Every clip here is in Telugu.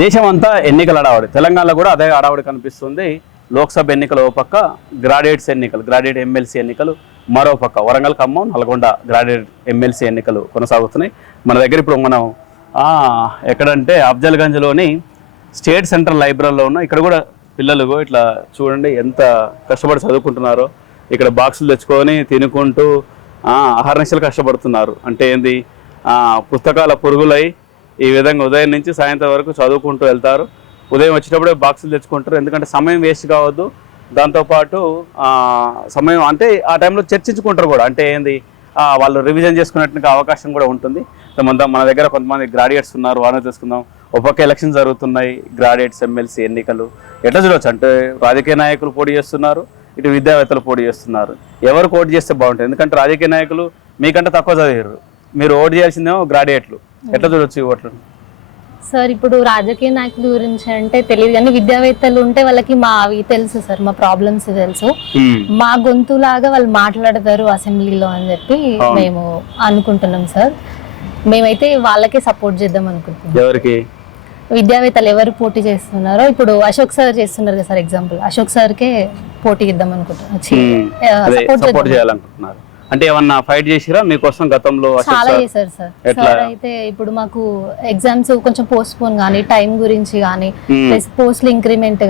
దేశమంతా ఎన్నికల హడావుడి తెలంగాణలో కూడా అదే హడావుడి కనిపిస్తుంది. లోక్సభ ఎన్నికలు ఓ పక్క గ్రాడ్యుయేట్స్ ఎన్నికలు గ్రాడ్యుయేట్ ఎమ్మెల్సీ ఎన్నికలు మరో పక్క వరంగల్ ఖమ్మం నల్గొండ గ్రాడ్యుయేట్ ఎమ్మెల్సీ ఎన్నికలు కొనసాగుతున్నాయి. మన దగ్గర ఇప్పుడు మనం ఎక్కడంటే అఫ్జల్గంజ్లోని స్టేట్ సెంట్రల్ లైబ్రరీలో ఉన్న. ఇక్కడ కూడా పిల్లలు ఇట్లా చూడండి ఎంత కష్టపడి చదువుకుంటున్నారో. ఇక్కడ బాక్సులు తెచ్చుకొని తినుకుంటూ ఆ, అహర్నిశలు కష్టపడుతున్నారు. అంటే ఏంది? పుస్తకాల పురుగులై ఈ విధంగా ఉదయం నుంచి సాయంత్రం వరకు చదువుకుంటూ వెళ్తారు. ఉదయం వచ్చేటప్పుడే బాక్సులు తెచ్చుకుంటారు. ఎందుకంటే సమయం వేస్ట్ కావద్దు. దాంతోపాటు సమయం అంటే ఆ టైంలో చర్చించుకుంటారు కూడా. అంటే ఏంది? వాళ్ళు రివిజన్ చేసుకున్నట్టుగా అవకాశం కూడా ఉంటుంది. మన దగ్గర కొంతమంది గ్రాడ్యుయేట్స్ ఉన్నారు. వారిని తెలుసుకుందాం. ఒక ఎలక్షన్ ఎలక్షన్స్ జరుగుతున్నాయి. గ్రాడ్యుయేట్స్ ఎమ్మెల్సీ ఎన్నికలు. ఎట్లా చూడవచ్చు అంటే రాజకీయ నాయకులు పోటీ చేస్తున్నారు. ఇటు విద్యావేత్తలు పోటీ చేస్తున్నారు. ఎవరు ఓటు చేస్తే బాగుంటుంది? ఎందుకంటే రాజకీయ నాయకులు మీకంటే తక్కువ చదివారు. మీరు ఓటు చేయాల్సిందేమో గ్రాడ్యుయేట్లు. ఎట్లా చూడొచ్చు ఈ ఓట్లు? సార్ ఇప్పుడు రాజకీయ నాయకుల గురించి అంటే తెలియదు కానీ విద్యావేత్తలు ఉంటే వాళ్ళకి మా అవి తెలుసు సార్ మా ప్రాబ్లమ్స్ తెలుసు. మా గొంతులాగా వాళ్ళు మాట్లాడతారు అసెంబ్లీలో అని చెప్పి. మేము అనుకుంటున్నాం సార్. మేమైతే వాళ్ళకే సపోర్ట్ చేద్దాం అనుకుంటున్నాం. ఎవరికి? విద్యావేత్తలు ఎవరు పోటీ చేస్తున్నారో ఇప్పుడు అశోక్ సార్ చేస్తున్నారు కదా సార్ ఎగ్జాంపుల్ అశోక్ సార్కే పోటీ ఇద్దాం అనుకుంటున్నాం. సపోర్ట్. చేయాలనుకుంటున్నారు. అంటే ఏమన్నా ఫైట్ చేసిరా మీకోసం గతంలో చాలా సార్? చేశారు సార్? సార్ అయితే ఇప్పుడు మాకు ఎగ్జామ్స్ కొంచెం పోస్ట్ పోన్ కానీ టైం గురించి Hmm. ప్లస్ పోస్ట్లు ఇంక్రిమెంట్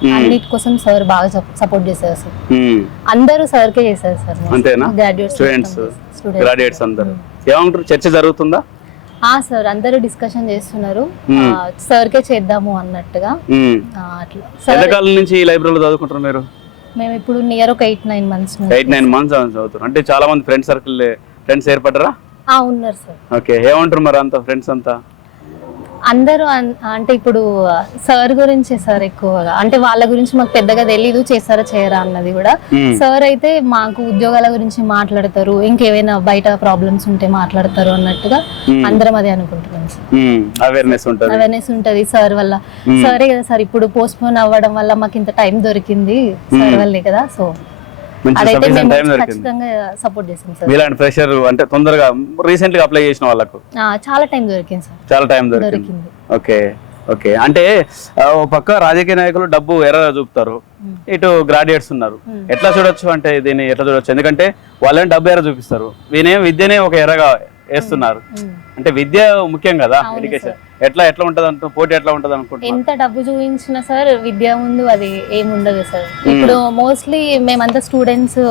Hmm. అన్నిటి కోసం సార్ బాగా సపోర్ట్ చేశారు సార్ Hmm. అందరూ సార్కే చేశారు సార్ అంతేనా గ్రాడ్యుయేట్స్ స్టూడెంట్స్ గ్రాడ్యుయేట్స్ అందరు ఏమంటారు చర్చ జరుగుతుందా ఆ సార్ అందరూ డిస్కషన్ చేస్తున్నారు Hmm. సార్కే చేద్దాము అన్నట్టుగా Hmm. అట్లా సార్ నుంచి ఈ లైబ్రరీలో చదువుకుంటారు మీరు మేము ఇప్పుడు నియర్ ఒక eight nine months eight nine months చదువుతారు అంటే చాలా మంది ఫ్రెండ్ సర్కిల్ ఫ్రెండ్స్ ఏర్పడ్డరా? ఉన్నారు సార్. ఓకే ఏమంటారు మరి అంత ఫ్రెండ్స్ అంతా? అందరూ అంటే ఇప్పుడు సార్ గురించి సార్ ఎక్కువగా అంటే వాళ్ళ గురించి మాకు పెద్దగా తెలీదు చేస్తారా చేయరా అన్నది కూడా. సార్ అయితే మాకు ఉద్యోగాల గురించి మాట్లాడతారు ఇంకేమైనా బయట ప్రాబ్లమ్స్ ఉంటే మాట్లాడతారు అన్నట్టుగా. అందరం అదే అనుకుంటున్నాం సార్. అవేర్నెస్ ఉంటుంది. అవేర్నెస్ ఉంటది సార్ వల్ల. సరే కదా సార్ ఇప్పుడు పోస్ట్ పోన్ అవ్వడం వల్ల మాకు ఇంత టైం దొరికింది సార్ వల్లే కదా సో అదైతే మేము టైం దొరికింది. ఖచ్చితంగా సపోర్ట్ చేసాం సార్. మీలాంటి ప్రెషర్ అంటే తొందరగా రీసెంట్గా అప్లై చేసిన వాళ్ళకు? చాలా టైం దొరికింది సార్. చాలా టైం దొరికింది. Okay okay. అంటే ఓ పక్క రాజకీయ నాయకులు డబ్బు ఎర్ర చూపుతారు. ఇటు గ్రాడ్యుయేట్స్ ఉన్నారు. ఎట్లా చూడొచ్చు అంటే దీన్ని ఎట్లా చూడొచ్చు? ఎందుకంటే వాళ్ళని డబ్బు ఎర్ర చూపిస్తారు. వీనేం విద్యనే ఒక ఎర్రగా వేస్తున్నారు. అంటే విద్య ముఖ్యం కదా ఎడ్యుకేషన్. ఎట్లా ఎట్లా ఉంటది అంటూ పోటీ ఎట్లా ఉంటది అనుకుంటున్నారు ఎంత డబ్బు చూపించినా సార్ విద్య ముందు అది ఏమి ఉండదు సార్ ఇప్పుడు మోస్ట్లీ మేమంతా స్టూడెంట్స్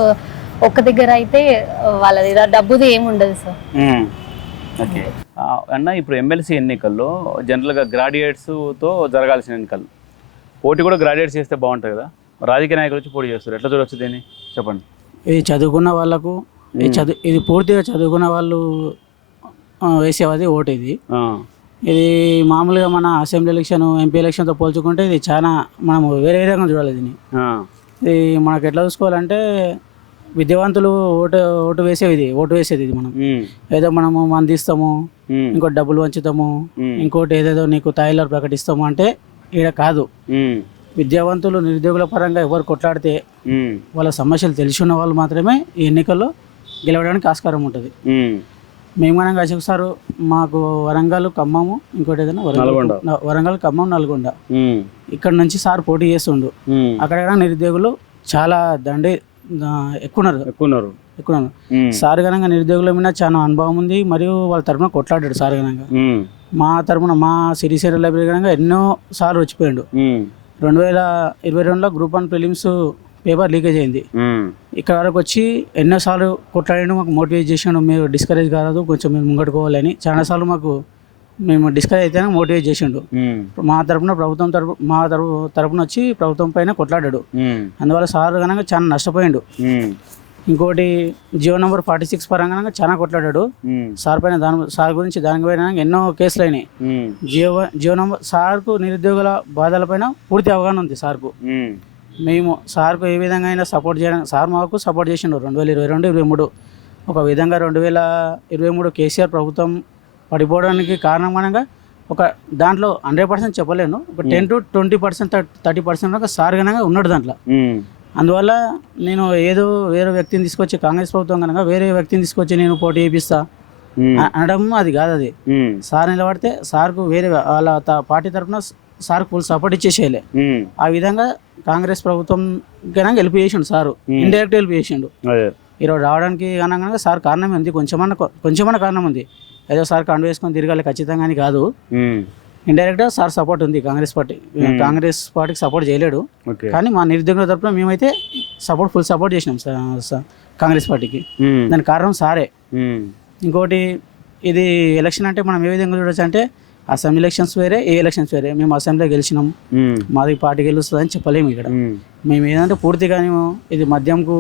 ఒక్క దగ్గర అయితే వాళ్ళది డబ్బుది ఏమి ఉండదు సార్ ఓకే. అన్న ఇప్పుడు ఎమ్మెల్సీ ఎన్నికల్లో జనరల్గా గ్రాడ్యుయేట్స్తో జరగాల్సిన ఎన్నికలు. పోటీ కూడా గ్రాడ్యుయేట్స్ చేస్తే బాగుంటుంది కదా? రాజకీయ నాయకులు వచ్చి పోటీ చేస్తారు. ఎట్లా చూడొచ్చు దీన్ని? చెప్పండి. ఇది చదువుకున్న వాళ్ళకు ఇది చదువు ఇది పూర్తిగా చదువుకున్న వాళ్ళు ఆ, వేసేది ఓటు ఇది. ఇది మామూలుగా మన అసెంబ్లీ ఎలక్షన్ ఎంపీ ఎలక్షన్తో పోల్చుకుంటే ఇది చాలా మనము వేరే విధంగా చూడాలి దీన్ని. ఇది మనకు ఎట్లా చూసుకోవాలంటే విద్యావంతులు ఓటు ఓటు వేసేది ఇది ఓటు వేసేది ఇది మనం. ఏదో మనము మందిస్తాము ఇంకోటి డబ్బులు వంచుతాము ఇంకోటి ఏదేదో నీకు తాయిలాలు ప్రకటిస్తాము అంటే ఈడ కాదు. విద్యావంతులు నిరుద్యోగుల పరంగా ఎవరు కొట్లాడితే వాళ్ళ సమస్యలు తెలిసి ఉన్న వాళ్ళు మాత్రమే ఈ ఎన్నికల్లో గెలవడానికి ఆస్కారం ఉంటుంది. మేము కనుక అశోక్ సారు మాకు వరంగల్ ఖమ్మము ఇంకోటి ఏదైనా. వరంగల్ వరంగల్ ఖమ్మం నల్గొండ. ఇక్కడ నుంచి సార్ పోటీ చేస్తుండు. అక్కడ కూడా నిరుద్యోగులు చాలా దండి ఎక్కువ ఉన్నారు ఉమ్, సార్ కనుక నిరుద్యోగుల మీద చాలా అనుభవం ఉంది మరియు వాళ్ళ తరపున కొట్లాడాడు సార్ కనుక మా తరపున మా సిరిసేర లైబ్రరీ కనుక ఎన్నో సార్లు వచ్చిపోయాడు. రెండు వేల ఇరవై రెండులో group one prelims paper leakage అయింది. ఇక్కడ వరకు వచ్చి ఎన్నోసార్లు కొట్లాడాడు మాకు మోటివేట్ చేసాడు మీరు డిస్కరేజ్ కాదు కొంచెం మీరు ముంగట్టుకోవాలని చాలాసార్లు మాకు మేము డిస్కరేజ్ అయితేనే మోటివేట్ చేసిండు. మా తరపున ప్రభుత్వం తరపు మా తరపు తరపున వచ్చి ప్రభుత్వం పైన కొట్లాడాడు. అందువల్ల సార్ కనుక చాలా నష్టపోయిండు. ఇంకోటి జియో నెంబర్ ఫార్టీ సిక్స్ పరంగా చాలా కొట్లాడాడు. సార్ పైన దాని సార్ గురించి దానికి పైన ఎన్నో కేసులు అయినాయి. జియో జియో నెంబర్ సార్కు నిరుద్యోగుల బాధలపైన పూర్తి అవగాహన ఉంది సార్కు. మేము సార్కు ఏ విధంగా అయినా సపోర్ట్ చేయడం సార్ మాకు సపోర్ట్ చేసిండు రెండు వేల ఇరవై రెండు ఇరవై మూడు. ఒక విధంగా రెండు వేల ఇరవై మూడు కేసీఆర్ ప్రభుత్వం పడిపోవడానికి కారణం అనగా ఒక దాంట్లో హండ్రెడ్ పర్సెంట్ చెప్పలేను. ఒక ten to twenty percent thirty percent ఒక సార్ కనుక ఉన్నాడు దాంట్లో. అందువల్ల నేను ఏదో వేరే వ్యక్తిని తీసుకొచ్చి కాంగ్రెస్ ప్రభుత్వం కనుక వేరే వ్యక్తిని తీసుకొచ్చి నేను పోటీ చేపిస్తా అనడం అది కాదు అది. సార్ నిలబడితే సార్కు వేరే వాళ్ళ పార్టీ తరఫున సార్ ఫుల్ సపోర్ట్ ఇచ్చేసేయలే. ఆ విధంగా కాంగ్రెస్ ప్రభుత్వం కన్నా గెలిపి చేసిండు సారు. ఇండైరెక్ట్ గెలిపి చేసిండు. ఈరోజు రావడానికి అనగా సార్ కారణం ఉంది కొంచెమన్నా కొంచెమన్నా కారణం ఉంది. ఏదో సార్ కండు వేసుకొని తిరగాలి ఖచ్చితంగా అని కాదు ఉమ్, ఇండైరెక్ట్గా సార్ సపోర్ట్ ఉంది కాంగ్రెస్ పార్టీ. కాంగ్రెస్ పార్టీకి సపోర్ట్ చేయలేడు. కానీ మా నిరుద్యోగుల తరపున మేమైతే సపోర్ట్ ఫుల్ సపోర్ట్ చేసినాం కాంగ్రెస్ పార్టీకి. దానికి కారణం సారే. ఇంకోటి ఇది ఎలక్షన్ అంటే మనం ఏ విధంగా చూడొచ్చు అంటే అసెంబ్లీ ఎలక్షన్స్ వేరే ఏ ఎలక్షన్స్ వేరే మేము అసెంబ్లీలో గెలిచినాం. మాది పార్టీ గెలుస్తుందని చెప్పలేము ఇక్కడ. మేము. ఏదంటే పూర్తిగా ఇది మద్యంకు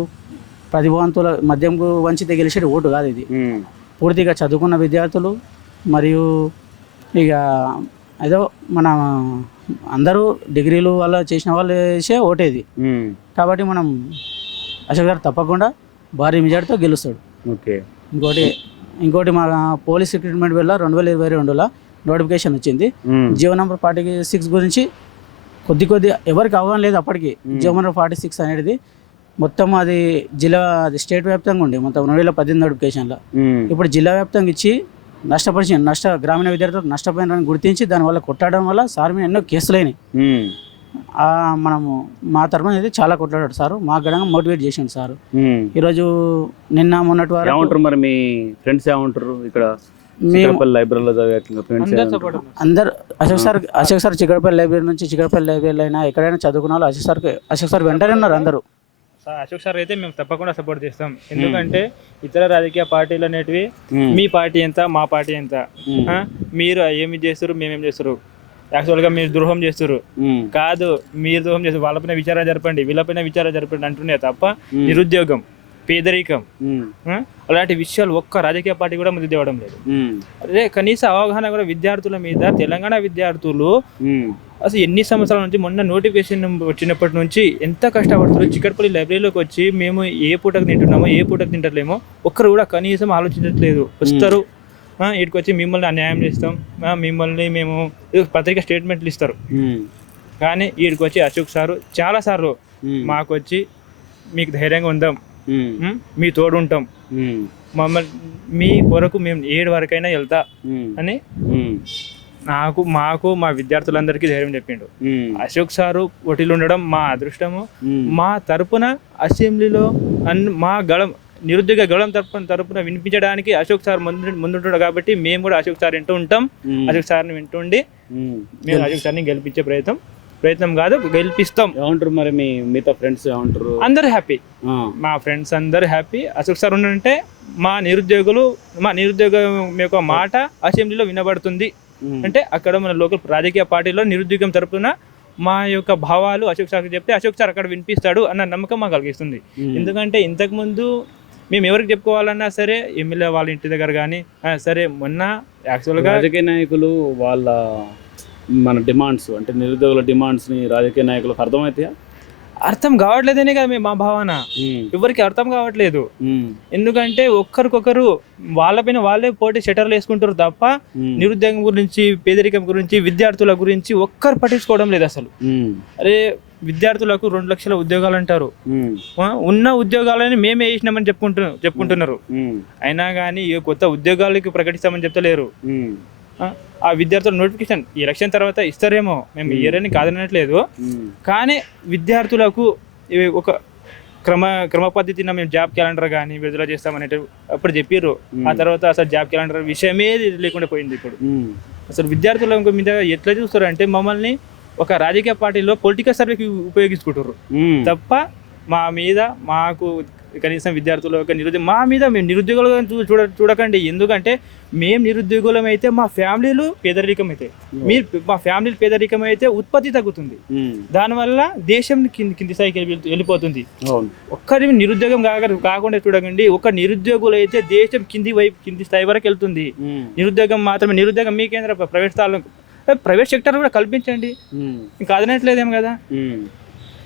ప్రతిభావంతుల మద్యంకు వంచితే గెలిచేది ఓటు కాదు ఇది. పూర్తిగా చదువుకున్న విద్యార్థులు మరియు ఇక ఏదో మన అందరూ డిగ్రీలు వల్ల చేసిన వాళ్ళు వేసే ఓటేది కాబట్టి మనం అశోక్ గారు తప్పకుండా భారీ మెజార్టీతో గెలుస్తాడు. ఓకే. ఇంకోటి ఇంకోటి మా పోలీస్ రిక్రూట్మెంట్ వల్ల రెండు వేల ఇరవై రెండులో నోటిఫికేషన్ వచ్చింది. జియో నెంబర్ ఫార్టీ సిక్స్ గురించి కొద్ది కొద్ది ఎవరికి అవగాహన లేదు అప్పటికి. జియో నెంబర్ ఫార్టీ సిక్స్ అనేది మొత్తం అది జిల్లా అది స్టేట్ వ్యాప్తంగా ఉండే. మొత్తం రెండు వేల పద్దెనిమిది నోటిఫికేషన్లో ఇప్పుడు జిల్లా వ్యాప్తంగా ఇచ్చి నష్టపరిచి నష్ట గ్రామీణ విద్యార్థులకు నష్టపోయినారని గుర్తించి దానివల్ల కొట్టడం వల్ల సార్ మీద ఎన్నో కేసులు అయినాయి. మనము మా తరఫున అయితే చాలా కొట్లాడాడు సార్. మా గడంగా మోటివేట్ చేసిండు సార్. ఈరోజు నిన్న మొన్నటి వరకు ఏమంటారు మరి మీ ఫ్రెండ్స్ ఏమంటారు ఇక్కడ? చిక్కడపల్లి లైబ్రరీలో చదివే ఫ్రెండ్స్ అందరు Ashok sir Ashok sir Chikkadpally library నుంచి చిక్కడపల్లి లైబ్రరీలో అయినా ఎక్కడైనా చదువుకున్న వాళ్ళు అశోక్ సార్ అశోక్ సార్ వెంటనే ఉన్నారు అందరూ. అశోక్ సార్ అయితే మేము తప్పకుండా సపోర్ట్ చేస్తాం. ఎందుకంటే ఇతర రాజకీయ పార్టీలు అనేటివి మీ పార్టీ ఎంత మా పార్టీ ఎంత? మీరు ఏమి చేస్తారు మేమేం చేస్తారు యాక్చువల్గా మీరు ద్రోహం చేస్తారు కాదు మీరు ద్రోహం చేస్తారు వాళ్ళపైన విచారణ జరపండి వీళ్ళపైన విచారణ జరపండి అంటున్నాయి తప్ప నిరుద్యోగం. పేదరికం? అలాంటి విషయాలు ఒక్క రాజకీయ పార్టీ కూడా ముందు తేవడం లేదు. అదే కనీస అవగాహన కూడా విద్యార్థుల మీద తెలంగాణ విద్యార్థులు అసలు ఎన్ని సంవత్సరాల నుంచి మొన్న నోటిఫికేషన్ వచ్చినప్పటి నుంచి ఎంత కష్టపడుతున్నారు చిక్కడపల్లి లైబ్రరీలోకి వచ్చి మేము ఏ పూటకు తింటున్నామో ఏ పూటకు తింటలేమో ఒక్కరు కూడా కనీసం ఆలోచించట్లేదు. వస్తారు ఇక్కడికి వచ్చి మిమ్మల్ని అన్యాయం చేస్తాం మిమ్మల్ని మేము పత్రిక స్టేట్మెంట్లు ఇస్తారు. కానీ వీడికి వచ్చి అశోక్ సారు చాలా సార్లు మాకు వచ్చి మీకు ధైర్యంగా ఉందాం? మీ తోడు ఉంటాం మమ్మల్ని మీ కొరకు మేము ఏడు వరకైనా వెళ్తా అని నాకు మాకు మా విద్యార్థులందరికీ ధైర్యం చెప్పిండు. అశోక్ సారు పోటీలు ఉండడం మా అదృష్టము. మా తరపున అసెంబ్లీలో అన్ మా గళం నిరుద్యోగ గళం తరపున తరపున వినిపించడానికి అశోక్ సార్ ముందు ముందుంటాడు కాబట్టి మేము కూడా అశోక్ సార్ వింటూ ఉంటాం. అశోక్ సార్ని వింటుండి మేము అశోక్ సార్ని గెలిపించే ప్రయత్నం ప్రయత్నం కాదు గెలిపిస్తాం. ఏమంటారు మరి మీ మిగతా ఫ్రెండ్స్ ఏమంటారు? అందరూ హ్యాపీ మా ఫ్రెండ్స్ అందరూ హ్యాపీ అశోక్ సార్ ఉండంటే మా నిరుద్యోగులు మా నిరుద్యోగ యొక్క మాట అసెంబ్లీలో వినబడుతుంది. అంటే అక్కడ మన లోకల్ రాజకీయ పార్టీలో నిరుద్యోగం తరపున మా యొక్క భావాలు అశోక్ సార్కి చెప్తే అశోక్ సార్ అక్కడ వినిపిస్తాడు అన్న నమ్మకం మాకు కలిగిస్తుంది. ఎందుకంటే ఇంతకుముందు మేము ఎవరికి చెప్పుకోవాలన్నా సరే ఎమ్మెల్యే వాళ్ళ ఇంటి దగ్గర కానీ సరే మొన్న యాక్చువల్గా రాజకీయ నాయకులు వాళ్ళ మన డిమాండ్స్ అంటే నిరుద్యోగుల డిమాండ్స్ని రాజకీయ నాయకులకు అర్థమవుతాయా? అర్థం కావట్లేదనే కదా మేము మా భావన. ఎవరికి అర్థం కావట్లేదు. ఎందుకంటే ఒక్కరికొకరు వాళ్ళపైన వాళ్ళే పోటీ షటర్లు వేసుకుంటారు తప్ప నిరుద్యోగం గురించి పేదరికం గురించి విద్యార్థుల గురించి ఒక్కరు పట్టించుకోవడం లేదు అసలు. అరే విద్యార్థులకు రెండు లక్షల ఉద్యోగాలు అంటారు. ఉన్న ఉద్యోగాలని మేమే వేసినామని చెప్పుకుంటు చెప్పుకుంటున్నారు. అయినా కానీ కొత్త ఉద్యోగాలకి ప్రకటిస్తామని చెప్తలేరు. ఆ, విద్యార్థుల నోటిఫికేషన్ ఈ ఎలక్షన్ తర్వాత ఇస్తారేమో మేము ఇయ్యరని కాదనట్లేదు. కానీ విద్యార్థులకు ఇవి ఒక క్రమ క్రమ పద్ధతిన మేము జాబ్ క్యాలెండర్ కానీ విడుదల చేస్తామనేది అప్పుడు చెప్పారు ఆ తర్వాత అసలు జాబ్ క్యాలెండర్ విషయమే లేకుండా పోయింది ఇప్పుడు. అసలు విద్యార్థుల మీద ఎట్లా చూస్తారు అంటే మమ్మల్ని ఒక రాజకీయ పార్టీలో పొలిటికల్ సర్వేకి ఉపయోగించుకుంటారు తప్ప మా మీద మాకు కనీసం విద్యార్థుల యొక్క నిరుద్యోగ మా మీద మేము నిరుద్యోగులుగా చూ- చూడ చూడకండి. ఎందుకంటే మేము నిరుద్యోగులం అయితే మా ఫ్యామిలీలు పేదరికం అయితే మీరు మా ఫ్యామిలీలు పేదరికం అయితే ఉత్పత్తి తగ్గుతుంది. దానివల్ల దేశం కింది కింది స్థాయికి వెళ్ళి- వెళ్ళిపోతుంది. ఒక్కరి నిరుద్యోగం కాక కాకుండా చూడకండి. ఒక నిరుద్యోగులు అయితే దేశం కింది వైపు కింది స్థాయి వరకు వెళ్తుంది. నిరుద్యోగం మాత్రమే నిరుద్యోగం మీకేంద్ర ప్రైవేట్ స్థాయిలో ప్రైవేట్ సెక్టర్ కూడా కల్పించండి. ఇంకా అదనట్లేదేం కదా?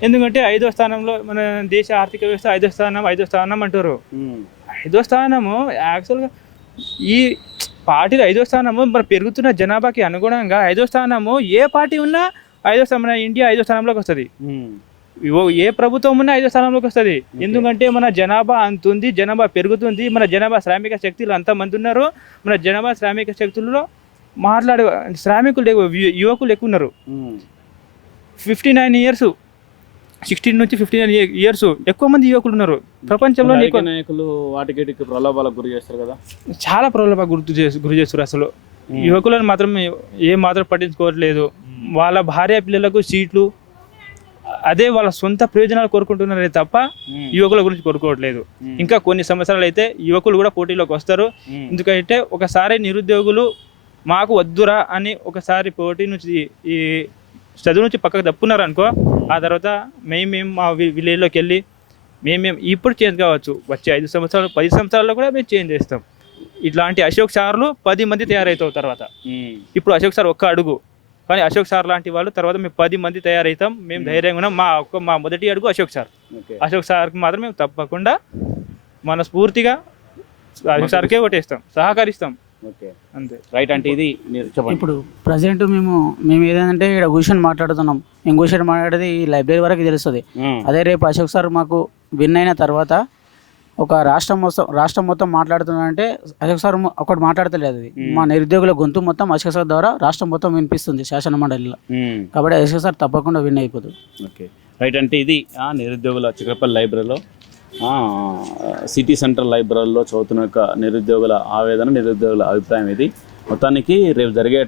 ఎందుకంటే ఐదో స్థానంలో మన దేశ ఆర్థిక వ్యవస్థ ఐదో స్థానం ఐదో స్థానం అంటారు. ఐదో స్థానము యాక్చువల్గా ఈ పార్టీలో ఐదో స్థానము మరి పెరుగుతున్న జనాభాకి అనుగుణంగా ఐదో స్థానము ఏ పార్టీ ఉన్నా ఐదో స్థానం మన ఇండియా ఐదో స్థానంలోకి వస్తుంది. ఏ ప్రభుత్వం ఉన్నా ఐదో స్థానంలోకి వస్తుంది. ఎందుకంటే మన జనాభా అంత ఉంది జనాభా పెరుగుతుంది మన జనాభా శ్రామిక శక్తులు అంతమంది ఉన్నారు మన జనాభా శ్రామిక శక్తుల్లో మాట్లాడే శ్రామికులు యువకులు ఎక్కువ ఉన్నారు. ఫిఫ్టీ నైన్ ఇయర్స్ సిక్స్టీన్ నుంచి ఫిఫ్టీ నైన్ ఇయర్స్ ఎక్కువ మంది యువకులు ఉన్నారు. ప్రపంచంలో ఎక్కువ నాయకులు వాటికి ప్రలోభాలకు గురి చేస్తారు కదా? చాలా ప్రాబ్లం గుర్తు చేసి గురి చేస్తారు అసలు. యువకులను మాత్రం ఏ మాత్రం పట్టించుకోవట్లేదు. వాళ్ళ భార్య పిల్లలకు సీట్లు అదే వాళ్ళ సొంత ప్రయోజనాలు కోరుకుంటున్నారే తప్ప యువకుల గురించి కోరుకోవట్లేదు. ఇంకా కొన్ని సంవత్సరాలు అయితే యువకులు కూడా పోటీలోకి వస్తారు. ఎందుకంటే ఒకసారి నిరుద్యోగులు మాకు వద్దురా అని ఒకసారి పోటీ నుంచి ఈ చదువు నుంచి పక్కకు తప్పున్నారు అనుకో ఆ తర్వాత మేము మేము మా విలేజ్లోకి వెళ్ళి మేము మేము ఇప్పుడు చేంజ్ కావచ్చు. వచ్చే ఐదు సంవత్సరాలు పది సంవత్సరాల్లో కూడా మేము చేంజ్ చేస్తాం. ఇట్లాంటి అశోక్ సార్లు పది మంది తయారవుతావు తర్వాత. ఇప్పుడు అశోక్ సార్ ఒక్క అడుగు. కానీ అశోక్ సార్ లాంటి వాళ్ళు తర్వాత మేము పది మంది తయారవుతాం మేము ధైర్యంగా ఉన్నాం. మా ఒక్క మా మొదటి అడుగు అశోక్ సార్. అశోక్ సార్కి మాత్రం మేము తప్పకుండా మనస్ఫూర్తిగా అశోక్ సార్కే ఓటేస్తాం. సహకరిస్తాం. అంతే. రైట్ అంటే ఇది మీరు చెప్పండి. ఇప్పుడు ప్రజెంట్ మేము మేము ఏదంటే ఇక్కడ కూర్చొని మాట్లాడుతున్నాం. మేము కూర్చొని మాట్లాడేది ఈ లైబ్రరీ వరకు తెలుస్తుంది. అదే రేపు అశోక్ సార్ మాకు విన్ అయిన తర్వాత ఒక రాష్ట్రం మొత్తం రాష్ట్రం మొత్తం మాట్లాడుతున్నారంటే అశోక్ సార్ ఒకటి మాట్లాడతలేదు అది. మా నిరుద్యోగుల గొంతు మొత్తం అశోక్ సార్ ద్వారా రాష్ట్రం మొత్తం వినిపిస్తుంది శాసన మండలిలో. కాబట్టి అశోక్ సార్ తప్పకుండా విన్ అయిపోతుంది ఓకే. రైట్ అంటే ఇది ఆ, నిరుద్యోగుల చిక్కపల్లి లైబ్రరీలో సిటీ సెంట్రల్ లైబ్రరీలో చదువుతున్న యొక్క నిరుద్యోగుల ఆవేదన నిరుద్యోగుల అభిప్రాయం ఇది. మొత్తానికి రేపు జరిగే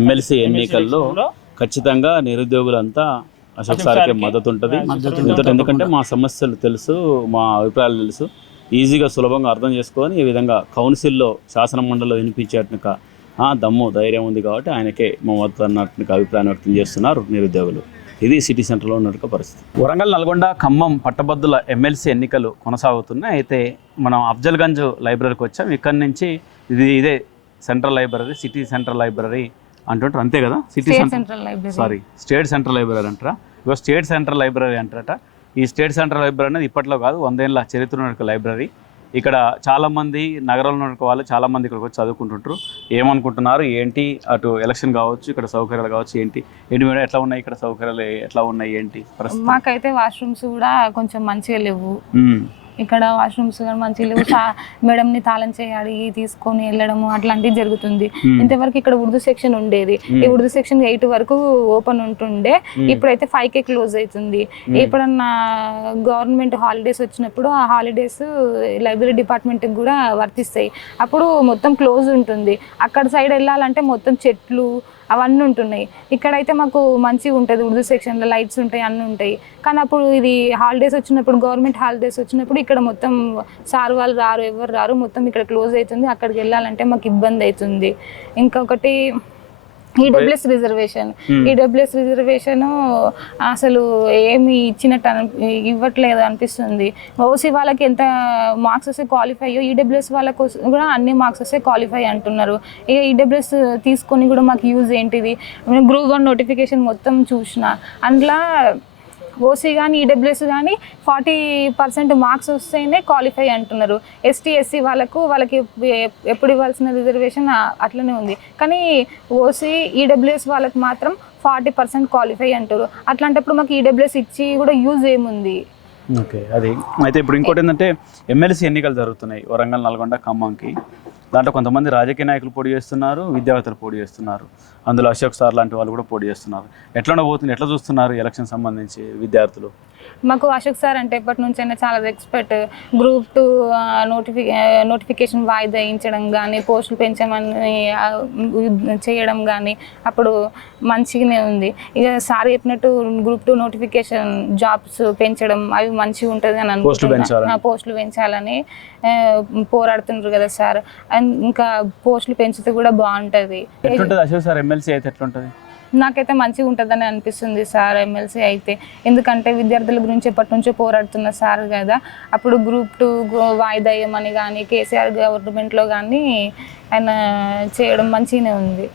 ఎమ్మెల్సీ ఎన్నికల్లో ఖచ్చితంగా నిరుద్యోగులంతా అశోక్ సార్కి మద్దతు ఉంటుంది ఎందుకంటే మా సమస్యలు తెలుసు మా అభిప్రాయాలు తెలుసు. ఈజీగా సులభంగా అర్థం చేసుకొని ఈ విధంగా కౌన్సిల్లో శాసన మండలిలో వినిపించేట్టుగా దమ్ము ధైర్యం ఉంది కాబట్టి ఆయనకే మా మద్దతు అన్నట్టుగా అభిప్రాయం వ్యక్తం చేస్తున్నారు నిరుద్యోగులు. ఇది సిటీ సెంటర్లో ఉన్నట్టుగా పరిస్థితి. వరంగల్ నల్గొండ ఖమ్మం పట్టభద్రుల ఎమ్మెల్సీ ఎన్నికలు కొనసాగుతున్నాయి. అయితే మనం అఫ్జల్గంజ్ లైబ్రరీకి వచ్చాం. ఇక్కడి నుంచి ఇది ఇదే central library city central library అంటుంటారు. అంతే కదా? City central library sorry state central library అంటారా? ఇగో స్టేట్ సెంట్రల్ లైబ్రరీ అంటారట. ఈ స్టేట్ సెంట్రల్ లైబ్రరీ అనేది ఇప్పట్లో కాదు వందేళ్ళ చరిత్ర ఉన్న లైబ్రరీ ఇక్కడ చాలామంది నగరంలో ఉన్న వాళ్ళు చాలామంది ఇక్కడికి వచ్చి చదువుకుంటుంటారు. ఏమనుకుంటున్నారు? ఏంటి? అటు ఎలక్షన్ కావచ్చు ఇక్కడ సౌకర్యాలు కావచ్చు ఏంటి? ఏంటి మేడం? ఎట్లా ఉన్నాయి? ఇక్కడ సౌకర్యాలు ఎట్లా ఉన్నాయి? ఏంటి? మాకైతే వాష్రూమ్స్ కూడా కొంచెం మంచిగా లేవు. ఇక్కడ వాష్రూమ్స్ కూడా మంచిగా లేవు. చా- మేడంని తాళం చేయాలి తీసుకొని వెళ్ళడము అట్లాంటివి జరుగుతుంది. ఇంతవరకు ఇక్కడ ఉర్దూ సెక్షన్ ఉండేది. ఈ ఉర్దూ సెక్షన్ ఎయిట్ వరకు ఓపెన్ ఉంటుండే. ఇప్పుడైతే ఫైవ్ కే క్లోజ్ అవుతుంది. ఎప్పుడన్నా గవర్నమెంట్ హాలిడేస్ వచ్చినప్పుడు ఆ హాలిడేస్ లైబ్రరీ డిపార్ట్మెంట్ కూడా వర్తిస్తాయి. అప్పుడు మొత్తం క్లోజ్ ఉంటుంది. అక్కడ సైడ్ వెళ్ళాలంటే మొత్తం చెట్లు అవన్నీ ఉంటున్నాయి. ఇక్కడైతే మాకు మంచిగా ఉంటుంది. ఉర్దూ సెక్షన్లో లైట్స్ ఉంటాయి అన్నీ ఉంటాయి. కానీ అప్పుడు ఇది హాలిడేస్ వచ్చినప్పుడు గవర్నమెంట్ హాలిడేస్ వచ్చినప్పుడు ఇక్కడ మొత్తం సార్ వాళ్ళు రారు ఎవరు రారు మొత్తం ఇక్కడ క్లోజ్ అవుతుంది. అక్కడికి వెళ్ళాలంటే మాకు ఇబ్బంది అవుతుంది. ఇంకొకటి ఈడబ్ల్యూఎస్ రిజర్వేషన్ ఈడబ్ల్యూఎస్ రిజర్వేషన్ అసలు ఏమి ఇచ్చినట్టు అనిపి ఇవ్వట్లేదు అనిపిస్తుంది. ఓసీ వాళ్ళకి ఎంత మార్క్స్ వస్తే క్వాలిఫై అయ్యో ఈడబ్ల్యూఎస్ వాళ్ళకు కూడా అన్ని మార్క్స్ వస్తే క్వాలిఫై అంటున్నారు. ఇక ఈడబ్ల్యూఎస్ తీసుకొని కూడా మాకు యూజ్ ఏంటిది? గ్రూప్ వన్ నోటిఫికేషన్ మొత్తం చూసిన. అందులో ఓసీ కానీ ఈడబ్ల్యూఎస్ కానీ ఫార్టీ పర్సెంట్ మార్క్స్ వస్తేనే క్వాలిఫై అంటున్నారు. ఎస్టీ ఎస్సీ వాళ్ళకు వాళ్ళకి ఎప్పుడు ఇవ్వాల్సిన రిజర్వేషన్ అట్లనే ఉంది. కానీ ఓసీ ఈడబ్ల్యూఎస్ వాళ్ళకి మాత్రం ఫార్టీ పర్సెంట్ క్వాలిఫై అంటారు అట్లాంటప్పుడు మాకు ఈడబ్ల్యూఎస్ ఇచ్చి కూడా యూజ్ ఏముంది? ఓకే అది. అయితే ఇప్పుడు ఇంకోటి ఏంటంటే ఎమ్మెల్సీ ఎన్నికలు జరుగుతున్నాయి. వరంగల్ నల్గొండ ఖమ్మంకి. దాంట్లో కొంతమంది రాజకీయ నాయకులు పోటీ చేస్తున్నారు విద్యావేత్తలు పోటీ చేస్తున్నారు. అందులో అశోక్ సార్ లాంటి వాళ్ళు కూడా పోటీ చేస్తున్నారు. ఎట్లా పోతుంది ఎట్లా చూస్తున్నారు ఎలక్షన్ సంబంధించి విద్యార్థులు? మాకు అశోక్ సార్ అంటే ఎప్పటి నుంచి అయినా చాలా ఎక్స్పర్ట్. గ్రూప్ టూ నోటిఫి నోటిఫికేషన్ వాయిదా వేయించడం కానీ పోస్టులు పెంచమని చేయడం కానీ అప్పుడు మంచిగానే ఉంది. ఇక సార్ చెప్పినట్టు గ్రూప్ టూ నోటిఫికేషన్ జాబ్స్ పెంచడం అవి మంచిగా ఉంటుంది అని పోస్టులు పెంచాలని. అనుకుంటున్నా పోస్టులు పెంచాలని పోరాడుతుండ్రు కదా సార్. అండ్ ఇంకా పోస్టులు పెంచితే కూడా బాగుంటుంది. ఎట్లుంటుంది అశోక్ సార్? ఎమ్మెల్సీ అయితే ఎట్లుంటుంది? నాకైతే మంచిగా ఉంటుందని అనిపిస్తుంది సార్ ఎమ్మెల్సీ అయితే. ఎందుకంటే విద్యార్థుల గురించి ఎప్పటి నుంచో పోరాడుతున్న సార్ కదా. అప్పుడు గ్రూప్ టూ వాయిదా ఇవ్వమని కానీ కేసీఆర్ గవర్నమెంట్లో కానీ ఆయన చేయడం మంచిగానే ఉంది.